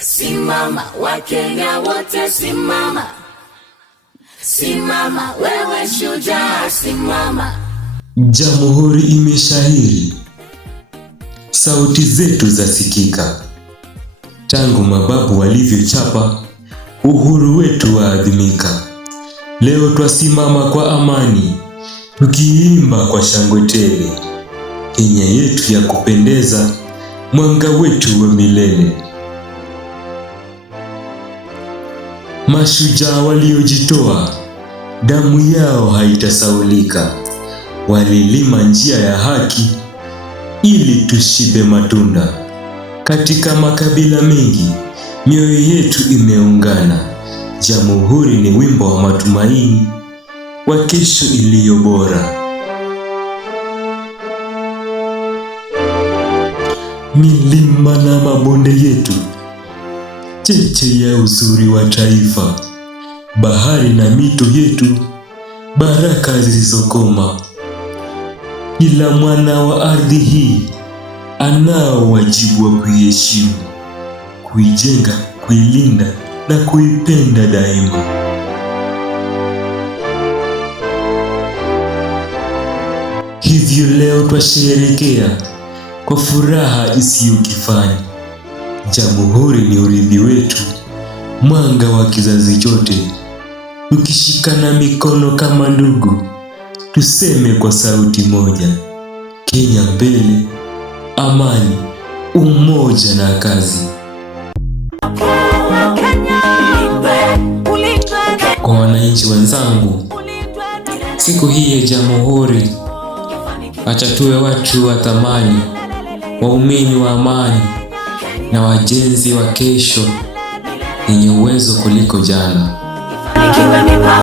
Simama, Wakenya wote simama. Simama, wewe shujaa simama. Jamhuri imeshahiri, sauti zetu zasikika. Tangu mababu walivyochapa, uhuru wetu waadhimika. Leo twasimama kwa amani, tukiimba kwa shangwe tele. Kenya yetu ya kupendeza, mwanga wetu wa milele. Mashujaa waliojitoa, damu yao haitasaulika. Walilima njia ya haki, ili tushibe matunda. Katika makabila mengi, mioyo yetu imeungana. Jamhuri ni wimbo wa matumaini, wa kesho iliyo bora. Milima na mabonde yetu, cheche ya uzuri wa taifa. Bahari na mito yetu, baraka zisizokoma. Kila mwana wa ardhi hii anao wajibu wa kuiheshimu, kuijenga, kuilinda na kuipenda daima. Hivyo leo twasherehekea kwa furaha isiyo kifani. Jamhuri ni urithi wetu, mwanga wa kizazi chote. Tukishikana mikono kama ndugu, tuseme kwa sauti moja: Kenya mbele, amani, umoja na kazi. Kwa wananchi wenzangu, siku hii ya Jamhuri, acha tuwe watu wa thamani, waumini wa amani na wajenzi wa kesho yenye uwezo kuliko jana.